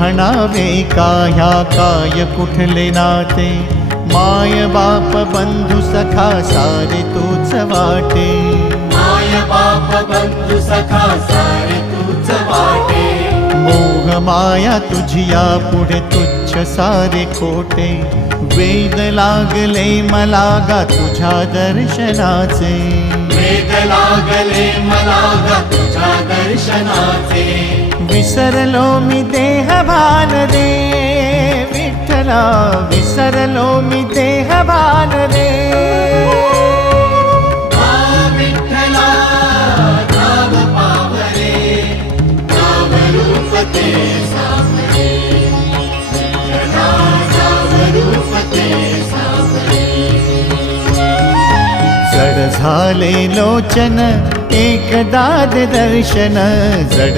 म्हणावे काह्या काय कुठले नाते, माय बाप बंधू सखा सारे तूच वाटे, माय बाप बंधू सखा सारे तूच वाटे, मोह माया तुझिया पुढे तुच्छ सारे खोटे, वेद लागले मला गा तुझ्या दर्शनाचे, वेद लागले मला गा तुझ्या दर्शनाचे, विसरलो मी देह भान रे विठ्ठला, विसरलो मी देह भान रे, विठ्ठला नाव पावरे, नाव रूप ते सावरे, विठ्ठला नाव रूप ते सावरे, जड झाले लोचन एकदा दर्शन, जड